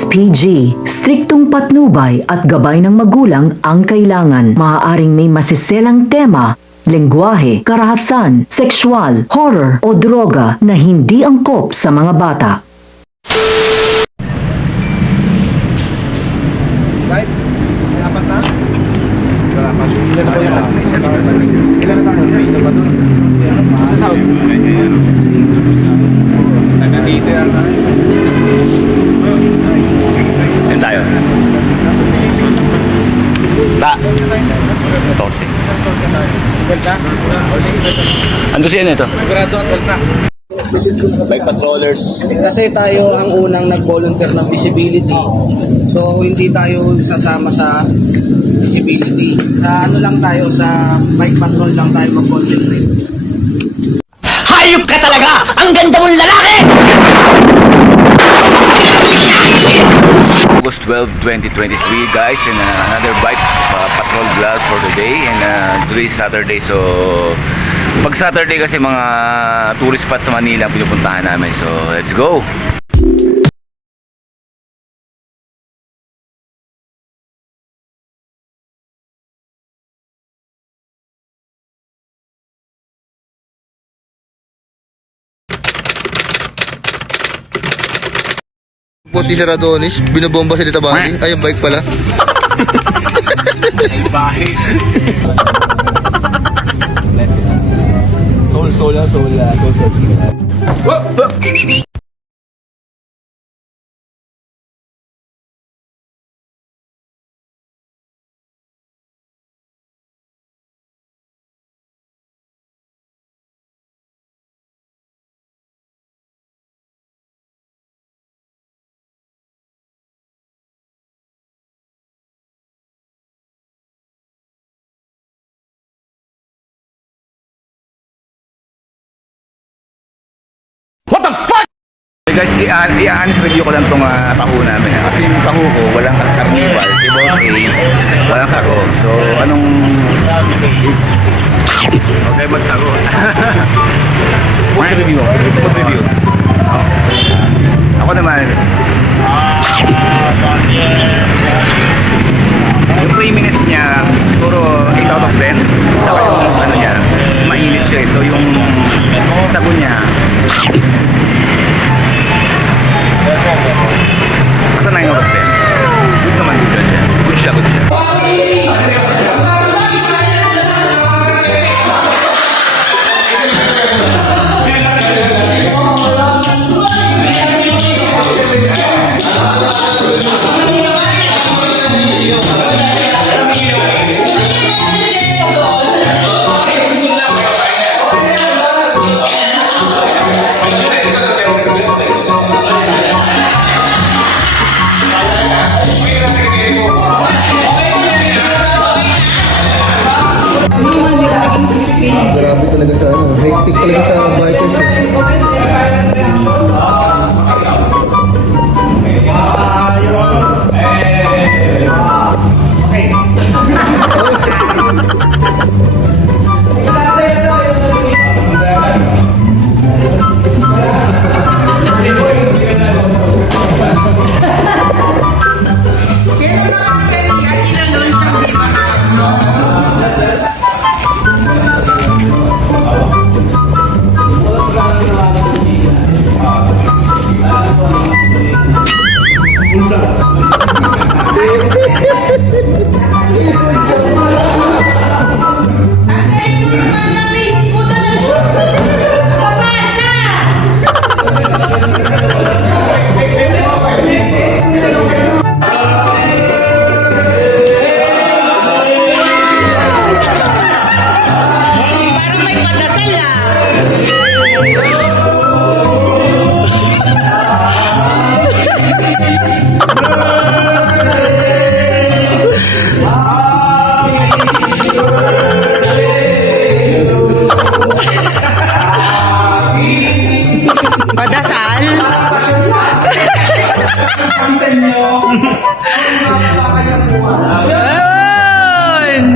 SPG, striktong patnubay at gabay ng magulang ang kailangan. Maaaring may masiselang tema, lengguwahe, karahasan, sexual, horror o droga na hindi angkop sa mga bata. Right? May apat na? Wala pa. Ilan na ba yung ilan na tayo? May isa ba doon? Sa south? Taga dito yata. Yan tayo. Ta. Torsi. Ando siya nito? Grado at na. Bike patrollers. Kasi tayo ang unang nag-volunteer ng visibility. So hindi tayo sasama sa visibility. Sa ano lang tayo, sa bike patrol lang tayo mag-concentrate. Hayop ka talaga! Ang ganda mong lalaki! August 12, 2023 guys, and another bike patrol vlog for today, and today is Saturday. So pag Saturday kasi mga tourist spots sa Manila ang pinupuntahan namin, so let's go. Po si Saradonis, binobomba si Tita Bani. Ay, yung bike pala. Soul. Hey guys, i-honest review ko lang tong taho namin. Kasi yung taho ko, walang carnival. Si Boss A, walang sako. So, anong... Okay, magsako. Food review. Food review. Ako naman, yung creaminess niya, siguro 8 out of 10. Saka yung ano niya, mainit siya eh. So, yung sago niya, asa 9 out of 10. Good naman siya. Good siya. Grabe talaga sa ano. Hectic talaga sa bikers eh. Padasal?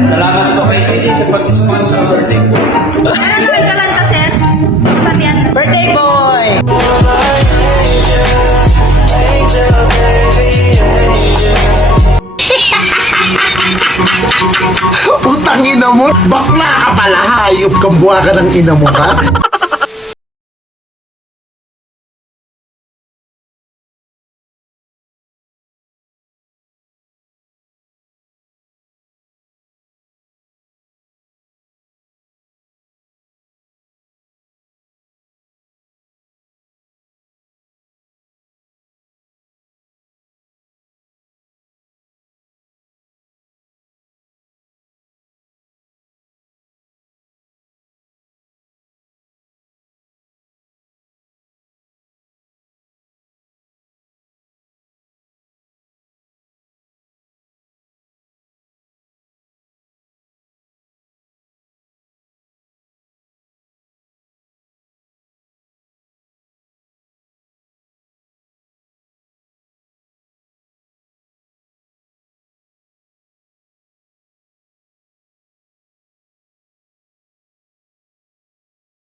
Salamat po kay Kiki sa pag-sponsor ng birthday ko. Ano may kalanta, sir? Birthday boy! Angel, baby. ina mo. Bakla ka pala, hayop kang buha ka ng ina mo ka.